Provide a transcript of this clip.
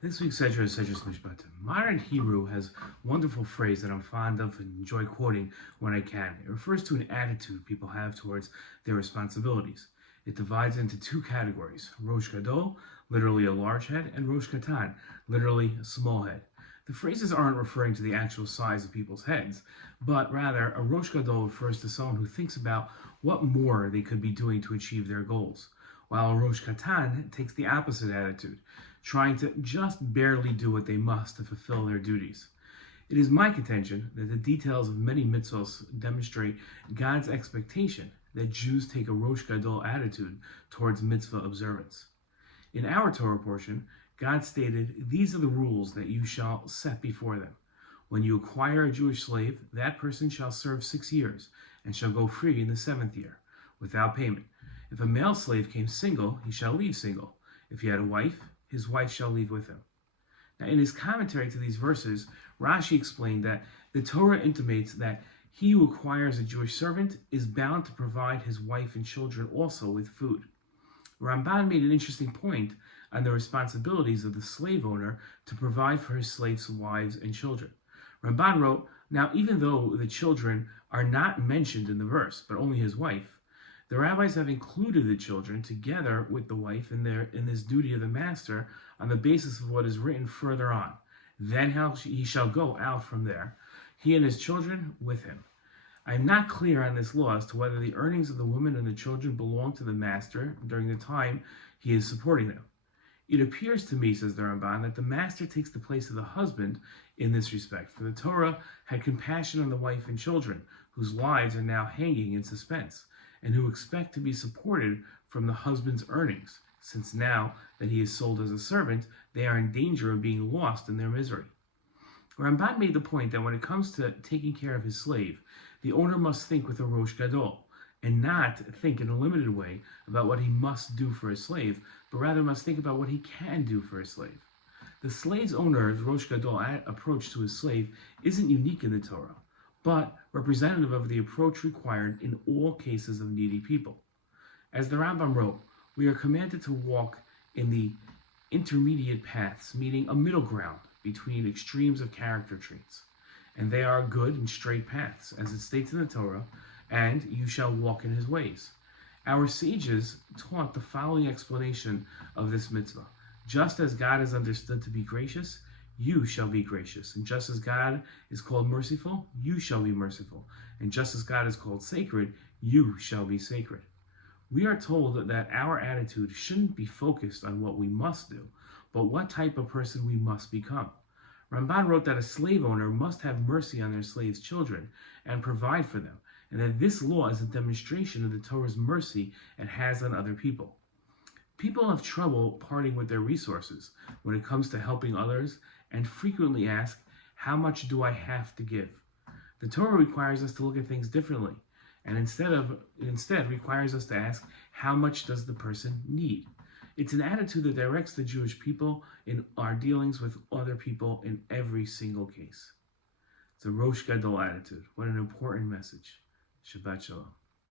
This week's Sedra is Sedra Mishpatim. Modern Hebrew has a wonderful phrase that I'm fond of and enjoy quoting when I can. It refers to an attitude people have towards their responsibilities. It divides into two categories: Rosh Gadol, literally a large head, and Rosh Katan, literally a small head. The phrases aren't referring to the actual size of people's heads, but rather a Rosh Gadol refers to someone who thinks about what more they could be doing to achieve their goals, while a Rosh Katan takes the opposite attitude, trying to just barely do what they must to fulfill their duties. It is my contention that the details of many mitzvos demonstrate God's expectation that Jews take a Rosh Gadol attitude towards mitzvah observance. In our Torah portion, God stated, "These are the rules that you shall set before them. When you acquire a Jewish slave, that person shall serve 6 years and shall go free in the 7th year, without payment. If a male slave came single, he shall leave single. If he had a wife, his wife shall leave with him." Now, in his commentary to these verses, Rashi explained that the Torah intimates that he who acquires a Jewish servant is bound to provide his wife and children also with food. Ramban made an interesting point on the responsibilities of the slave owner to provide for his slaves' wives and children. Ramban wrote, "Now, even though the children are not mentioned in the verse, but only his wife, the rabbis have included the children together with the wife in this duty of the master on the basis of what is written further on. Then he shall go out from there, he and his children with him." I am not clear on this law as to whether the earnings of the woman and the children belong to the master during the time he is supporting them. It appears to me, says the Ramban, that the master takes the place of the husband in this respect, for the Torah had compassion on the wife and children, whose lives are now hanging in suspense, and who expect to be supported from the husband's earnings, since now that he is sold as a servant, they are in danger of being lost in their misery. Ramban made the point that when it comes to taking care of his slave, the owner must think with a Rosh Gadol, and not think in a limited way about what he must do for his slave, but rather must think about what he can do for his slave. The slave's owner's Rosh Gadol approach to his slave isn't unique in the Torah, but representative of the approach required in all cases of needy people. As the Ramban wrote, we are commanded to walk in the intermediate paths, meaning a middle ground between extremes of character traits. And they are good and straight paths, as it states in the Torah, "And you shall walk in his ways." Our sages taught the following explanation of this mitzvah: just as God is understood to be gracious, you shall be gracious. And just as God is called merciful, you shall be merciful. And just as God is called sacred, you shall be sacred. We are told that our attitude shouldn't be focused on what we must do, but what type of person we must become. Ramban wrote that a slave owner must have mercy on their slaves' children and provide for them, and that this law is a demonstration of the Torah's mercy it has on other people. People have trouble parting with their resources when it comes to helping others, and frequently ask, "How much do I have to give?" The Torah requires us to look at things differently, and instead requires us to ask, "How much does the person need?" It's an attitude that directs the Jewish people in our dealings with other people in every single case. It's a Rosh Gadol attitude. What an important message. Shabbat Shalom.